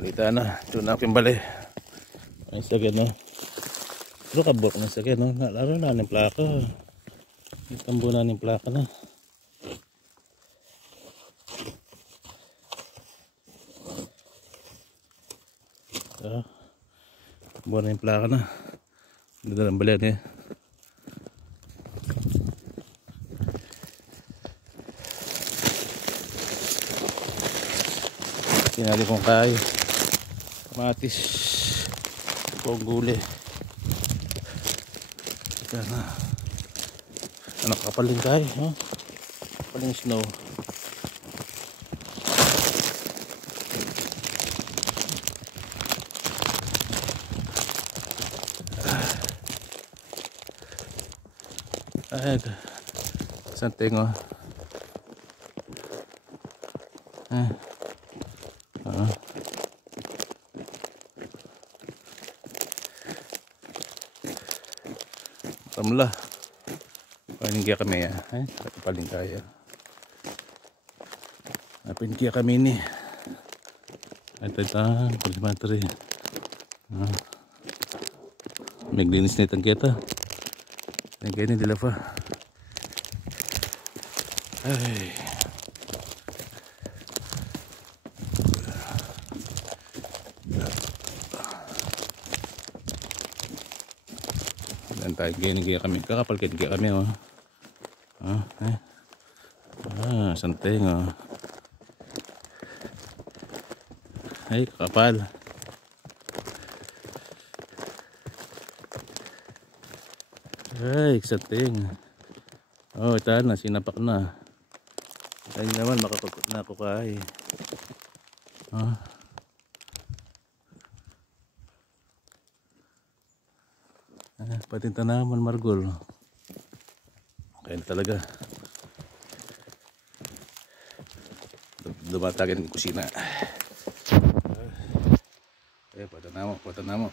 Ulita na. Ito na aking bali. Ay sakit no. Pero kabok na sakit no. Laro na ng plaka. Itambo na ng plaka na. Buwan na yung plaka na. Ganda ng balian eh. Kinali kong kayo. Kamatis. Kong guli. Ika na. Anak kapaling kayo. No? Kapaling snow. Ay, santing oh. Tamla. Paling kaya kami ya. Paling kaya. Apin kaya kami ni. Ito pagmateri. Maglinis na itang kita. Yang kayak ini di lava. Ay. Dan tayo gini kami kakapal kaya kami oh. Santing oh. Ay kakapal. Ay, santing. Oh, ito na, sinapak na. Ay naman, makakukot na ako kay. Pati tanaman margol. Kaya na talaga. Dumatagin ng kusina. Pati namo.